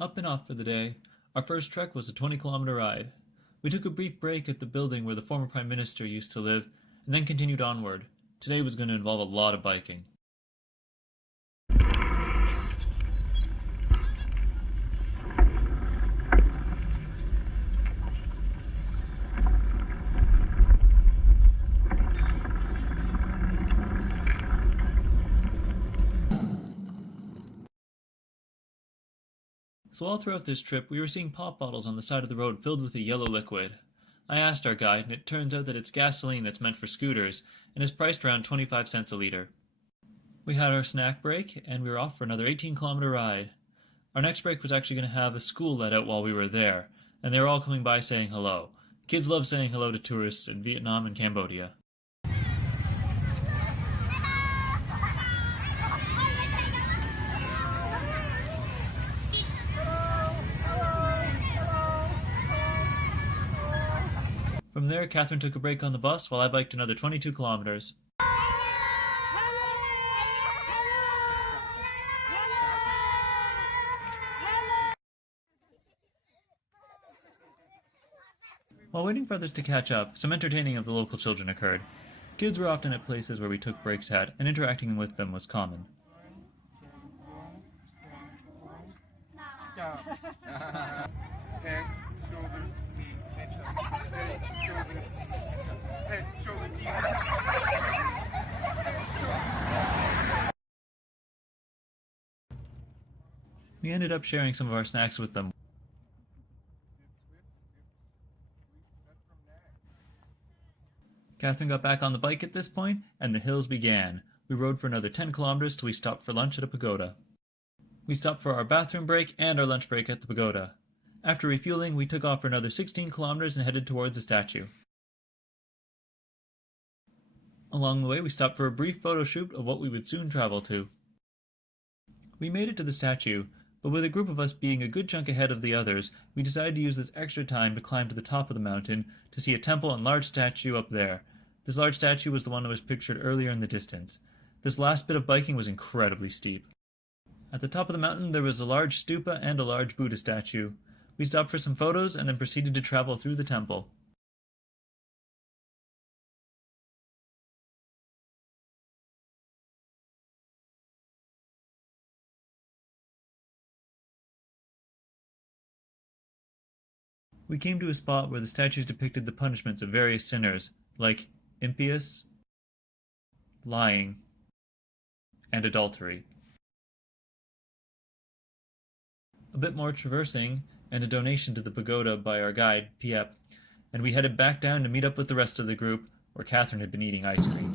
Up and off for the day. Our first trek was a 20-kilometer ride. We took a brief break at the building where the former Prime Minister used to live, and then continued onward. Today was going to involve a lot of biking. So all throughout this trip, we were seeing pop bottles on the side of the road filled with a yellow liquid. I asked our guide, and it turns out that it's gasoline that's meant for scooters, and is priced around 25 cents a liter. We had our snack break, and we were off for another 18-kilometer ride. Our next break was actually going to have a school let out while we were there, and they were all coming by saying hello. Kids love saying hello to tourists in Vietnam and Cambodia. From there, Catherine took a break on the bus while I biked another 22 kilometers. While waiting for others to catch up, some entertaining of the local children occurred. Kids were often at places where we took breaks at, and interacting with them was common. We ended up sharing some of our snacks with them. Catherine got back on the bike at this point, and the hills began. We rode for another 10 kilometers till we stopped for lunch at a pagoda. We stopped for our bathroom break and our lunch break at the pagoda. After refueling, we took off for another 16 kilometers and headed towards the statue. Along the way, we stopped for a brief photo shoot of what we would soon travel to. We made it to the statue, but with a group of us being a good chunk ahead of the others, we decided to use this extra time to climb to the top of the mountain to see a temple and large statue up there. This large statue was the one that was pictured earlier in the distance. This last bit of biking was incredibly steep. At the top of the mountain there was a large stupa and a large Buddha statue. We stopped for some photos and then proceeded to travel through the temple. We came to a spot where the statues depicted the punishments of various sinners, like impious, lying, and adultery. A bit more traversing, and a donation to the pagoda by our guide, Piep, and we headed back down to meet up with the rest of the group, where Catherine had been eating ice cream.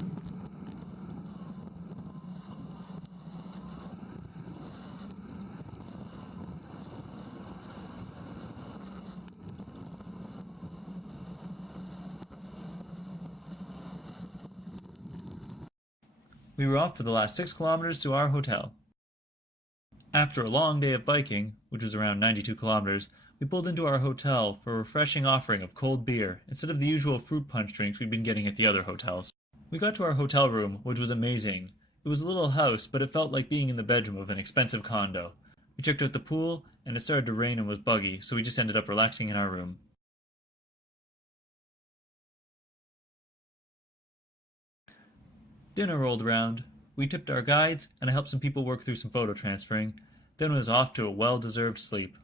We were off for the last 6 kilometers to our hotel. After a long day of biking, which was around 92 kilometers, we pulled into our hotel for a refreshing offering of cold beer instead of the usual fruit punch drinks we'd been getting at the other hotels. We got to our hotel room, which was amazing. It was a little house, but it felt like being in the bedroom of an expensive condo. We checked out the pool, and it started to rain and was buggy, so we just ended up relaxing in our room. Dinner rolled around. We tipped our guides, and I helped some people work through some photo transferring. Then was off to a well-deserved sleep.